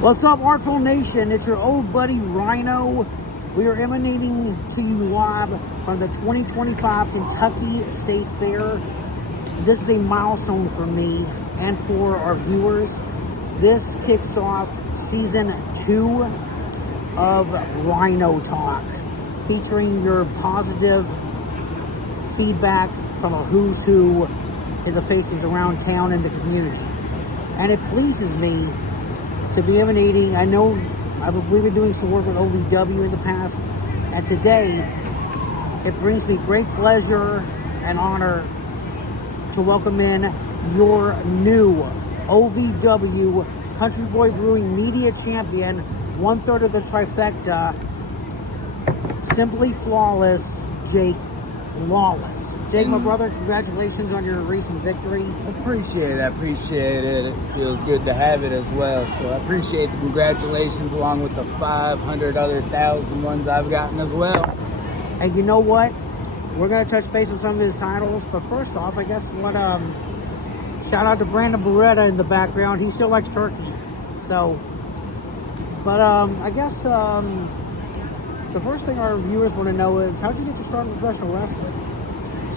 What's up, Artful Nation? It's your old buddy Rhino. We are emanating to you live from the 2025 Kentucky State Fair. This is a milestone for me and for our viewers. This kicks off season 2 of RHINOTalk, featuring your positive feedback from a who's who in the faces around town and the community. And it pleases me to be emanating. I know we've been doing some work with OVW in the past, and today it brings me great pleasure and honor to welcome in your new OVW Country Boy Brewing Media Champion, 1/3 of the trifecta, Simply Flawless, Jake Lawless. Jake, my brother, congratulations on your recent victory. Appreciate it. It feels good to have it as well. So I appreciate the congratulations, along with the 500 other thousand ones I've gotten as well. And you know what? We're going to touch base with some of his titles. But first off, I guess shout out to Brandon Beretta in the background. He still likes turkey. So, but I guess the first thing our viewers want to know is, how'd you get your start in professional wrestling?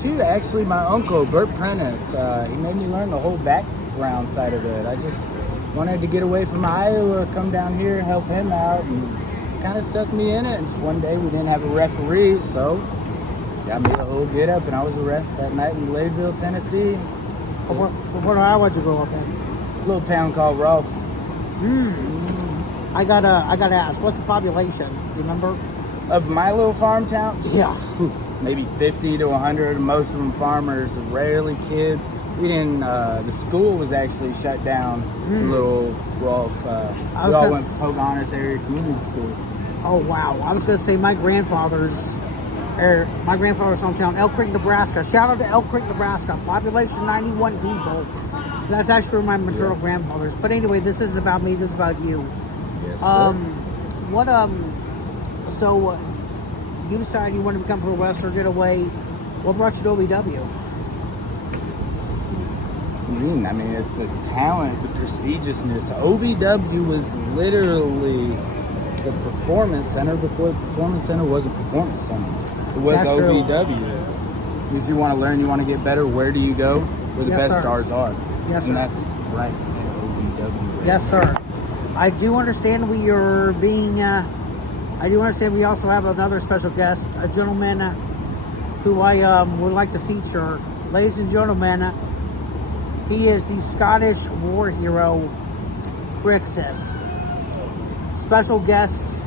Shoot, actually, my uncle, Bert Prentice, he made me learn the whole background side of it. I just wanted to get away from Iowa, come down here, help him out, and kind of stuck me in it. And just one day we didn't have a referee, so got me a whole get up, and I was a ref that night in Ladeville, Tennessee. What part of Iowa did you grow up in? A little town called Rolfe. I gotta ask, what's the population? Do you remember? Of my little farm town? Yeah. Maybe 50 to 100, most of them farmers, rarely kids. We didn't, the school was actually shut down in Little Rolfe. We all went to Pocahontas area community schools. Oh, wow. I was going to say my grandfather's hometown, Elk Creek, Nebraska. Shout out to Elk Creek, Nebraska. Population 91 people. That's actually where my maternal grandfather's. But anyway, this isn't about me, this is about you. Yes, sir. So you decided you wanted to become a pro wrestler, get away. What brought you to OVW? I mean, it's the talent, the prestigiousness. OVW was literally the performance center before the performance center was a performance center. It was That's OVW. True. If you want to learn, you want to get better, where do you go? Where the best stars are. Yes, and sir. that's right in OVW. Yes, sir. I do understand we are being... I do understand we also have another special guest, a gentleman who I would like to feature. Ladies and gentlemen, he is the Scottish war hero, Crixus. Special guest.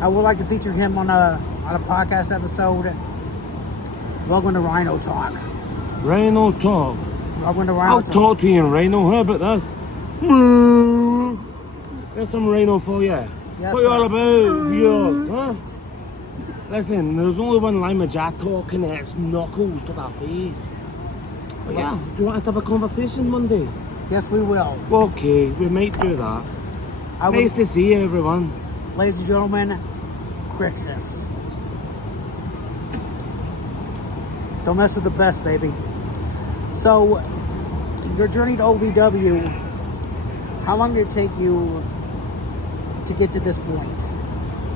I would like to feature him on a podcast episode. Welcome to RHINOTalk. RHINOTalk. Welcome to RHINOTalk. I'll talk to you in Rhino. How about this? There's some Rhino for you. Yes, what you all sir. about, viewers, huh? Listen, there's only one line with Jack talking, and it's knuckles to their face. But yeah, do you want to have a conversation Monday? Yes, we will. Okay, we might do that. Nice to see you, everyone. Ladies and gentlemen, Crixus. Don't mess with the best, baby. So, your journey to OVW, how long did it take you to get to this point?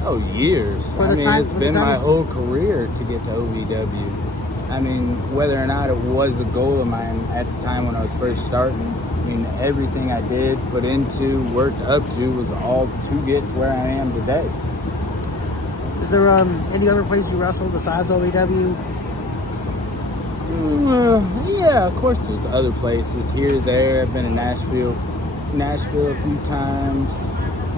Oh, years. It's been my whole career to get to OVW. I mean, whether or not it was a goal of mine at the time when I was first starting, I mean, everything I did, put into, worked up to, was all to get to where I am today. Is there any other place you wrestled besides OVW? Yeah, of course there's other places here, there. I've been in Nashville a few times.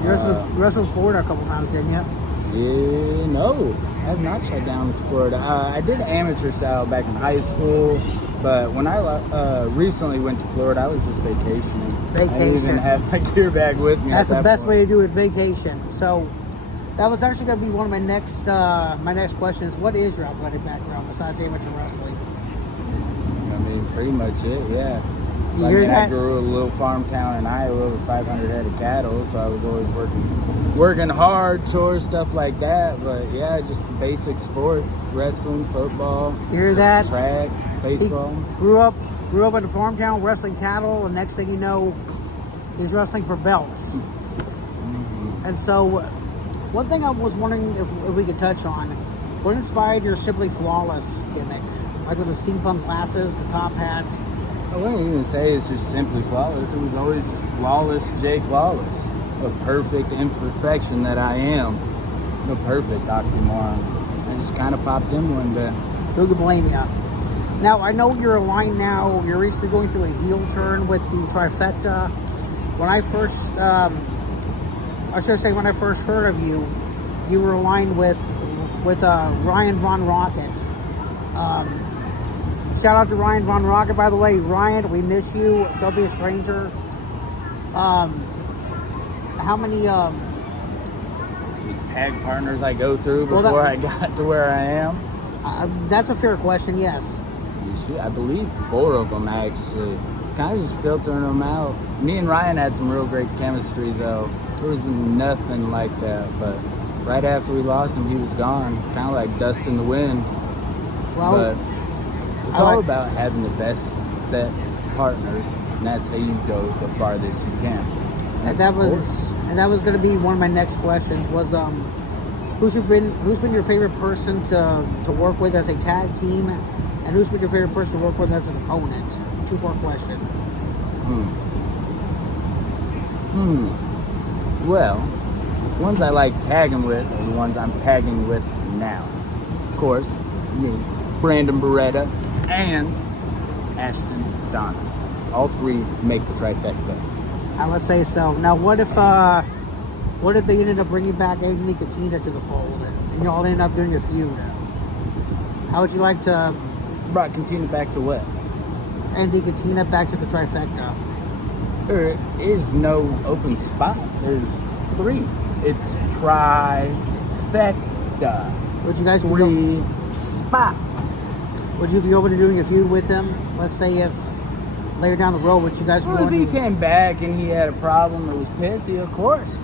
You wrestled in Florida a couple times, didn't you? Yeah, no, I have not shut down Florida. I did amateur style back in high school, but when I recently went to Florida, I was just vacationing. I didn't even have my gear bag with me. That's the best way to do it, vacation. So that was actually going to be one of my next questions. What is your athletic background besides amateur wrestling? I mean, pretty much it, yeah. You hear that? I grew up in a little farm town in Iowa, over 500 head of cattle, so I was always working hard, chores, stuff like that. But yeah, just the basic sports, wrestling, football. You hear that? Track, baseball. He grew up in a farm town wrestling cattle, and next thing you know, he's wrestling for belts. And so, one thing I was wondering if we could touch on, what inspired your Simply Flawless gimmick? Like with the steampunk glasses, the top hat. I wouldn't even say it's just simply flawless. It was always just flawless Jake Lawless. A perfect imperfection that I am. A perfect oxymoron. I just kind of popped in one day. Who could blame you? Now, I know you're aligned now. You're recently going through a heel turn with the trifecta. When I first, when I first heard of you, you were aligned with Ryan Von Rocket. Shout out to Ryan Von Rocket, by the way. Ryan, we miss you. Don't be a stranger. How many tag partners I go through before I got to where I am? That's a fair question, yes. I believe 4 of them, actually. It's kind of just filtering them out. Me and Ryan had some real great chemistry, though. There was nothing like that, but right after we lost him, he was gone. Kind of like dust in the wind. Well, but it's all about having the best set partners, and that's how you go the farthest you can. And that was going to be one of my next questions. Was who's been your favorite person to work with as a tag team, and who's been your favorite person to work with as an opponent? 2-part question. Well, the ones I like tagging with are the ones I'm tagging with now. Of course, me, Brandon Beretta, and Ashton Donis. All 3 make the trifecta. I would say so. Now, what if they ended up bringing back Anthony Katina to the fold, and y'all ended up doing a feud? How would you like to Brought Katina back to what? Anthony Katina back to the trifecta? There is no open spot. There's 3. It's trifecta. Would you guys 3 spots. Would you be open to doing a feud with him? Let's say if later down the road, would you guys be Well, if he came back and he had a problem or was pissy, of course.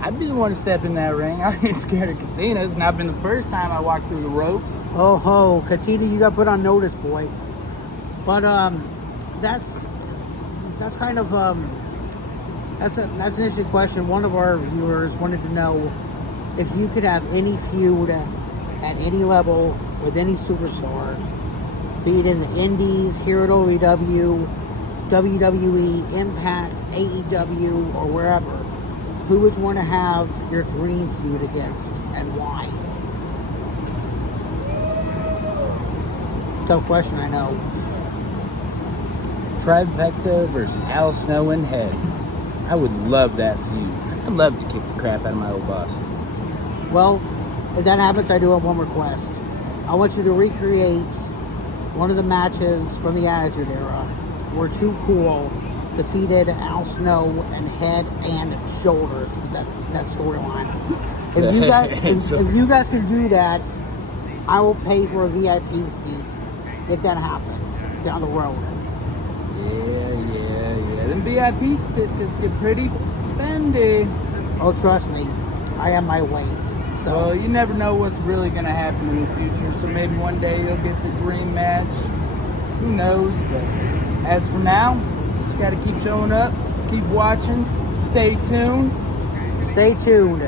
I'd be the one to step in that ring. I ain't scared of Katina. It's not been the first time I walked through the ropes. Oh ho, Katina, you got put on notice, boy. But that's kind of that's an interesting question. One of our viewers wanted to know if you could have any feud at any level with any superstar, be it in the Indies, here at OVW, WWE, Impact, AEW, or wherever. Who would you want to have your dream feud against, and why? Tough question, I know. Trifecta versus Al Snow and Head. I would love that feud. I'd love to kick the crap out of my old boss. Well, if that happens, I do have one request. I want you to recreate one of the matches from the Attitude Era where Too Cool defeated Al Snow and Head and Shoulders with that storyline. If you guys can do that, I will pay for a VIP seat if that happens down the road. Yeah. Them VIP tickets get pretty spendy. Oh, trust me, I have my ways. So Well, you never know what's really going to happen in the future, so maybe one day you'll get the dream match. Who knows? But as for now, just got to keep showing up, keep watching, stay tuned. Stay tuned.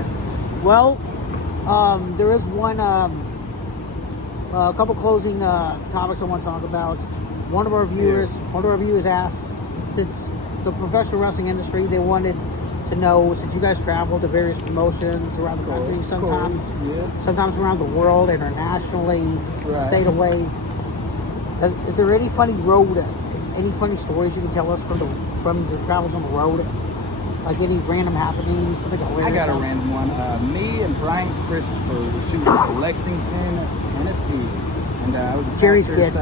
Well, there is a couple closing topics I want to talk about. One of our viewers asked, since the professional wrestling industry, they wanted to know, since you guys travel to various promotions around the country, sometimes around the world, internationally, state away. Is there any funny stories you can tell us from your travels on the road? Like any random happenings, something hilarious? I got a random one. Me and Brian Christopher were shooting in Lexington, Tennessee. And I was Jerry's kid.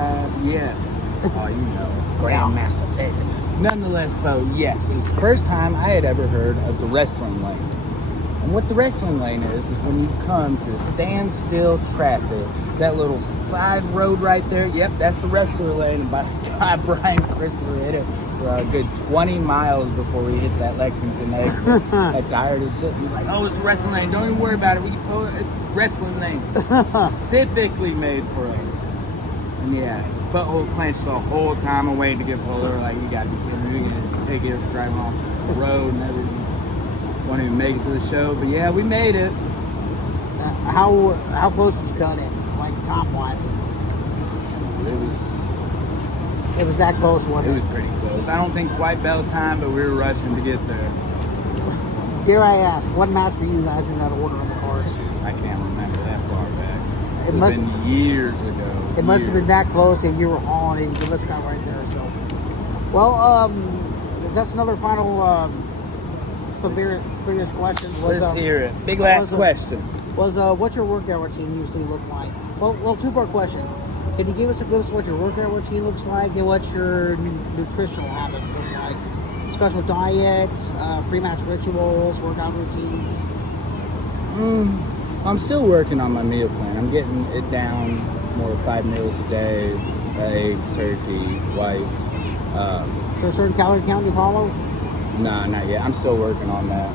Yes. Oh, you know. Grandmaster says it. Nonetheless, so yes, it was the first time I had ever heard of the wrestling lane. And what the wrestling lane is when you come to standstill traffic, that little side road right there, yep, that's the wrestler lane. And by the time Brian Christopher hit it for a good 20 miles before we hit that Lexington exit, I tired of sitting. He's like, oh, it's the wrestling lane. Don't even worry about it. We can pull it. Wrestling lane. Specifically made for us. And yeah, butthole clenched the whole time. I'm waiting to get pulled over. Like, you gotta be kidding me. We're gonna take it, driving off the road and everything. won't even make it to the show. But yeah, we made it. How close was cut in, like time wise? It was that close, wasn't It was pretty close. I don't think quite bell time, but we were rushing to get there. Dare I ask, what match were you guys in that order on the card? I can't remember that far back. It must been years ago. It must have been that close, and you were hauling it. This guy right there. So, well, that's another final serious questions. Let's hear it. Big last question. What's your workout routine usually look like? Well, two-part question. Can you give us a glimpse of what your workout routine looks like, and what your nutritional habits look like? Special diet, pre-match rituals, workout routines. I'm still working on my meal plan. I'm getting it down more 5 meals a day, eggs, turkey, whites. Is there a certain calorie count you follow? Nah, not yet. I'm still working on that.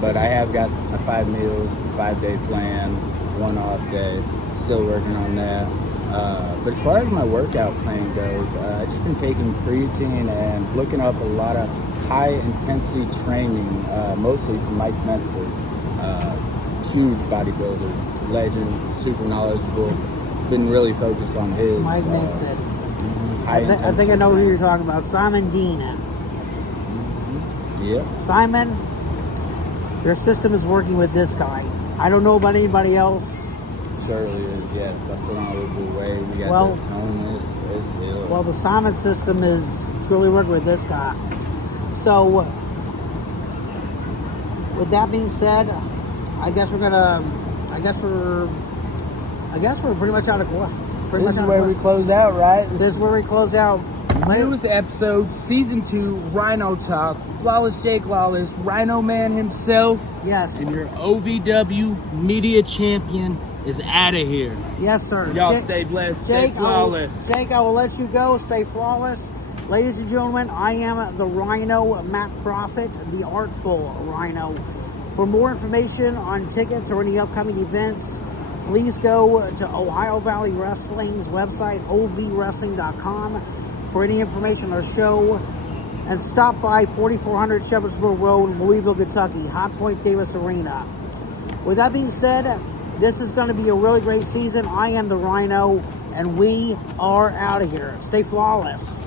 But I have got a 5 meals, 5-day plan, 1 off day. Still working on that. But as far as my workout plan goes, I've just been taking creatine and looking up a lot of high-intensity training, mostly from Mike Mentzer. Huge bodybuilder, legend, super knowledgeable. Been really focused on his. Mike Mentzer. I think I know who you're talking about. Simon Dean. Yep. Simon, your system is working with this guy. I don't know about anybody else. Surely is, yes. I put on a little bit of weight. We got Well- the tone. It's ill. Well, the Simon system is truly working with this guy. So, with that being said, I guess we're pretty much out of question. This is where we close out, right? This is where we close out. Newest episode, season 2, RHINOTalk. Flawless Jake Lawless, Rhino Man himself, Yes. And your OVW Media champion is out of here. Yes, sir. Y'all Jake- stay blessed, stay Jake, flawless. I will let you go. Stay flawless. Ladies and gentlemen, I am the Rhino Matt Prophet, the Artful Rhino. For more information on tickets or any upcoming events, please go to Ohio Valley Wrestling's website, ovwrestling.com, for any information on our show. And stop by 4400 Shepherdsburg Road, Louisville, Kentucky, Hot Point Davis Arena. With that being said, this is going to be a really great season. I am the Rhino, and we are out of here. Stay flawless.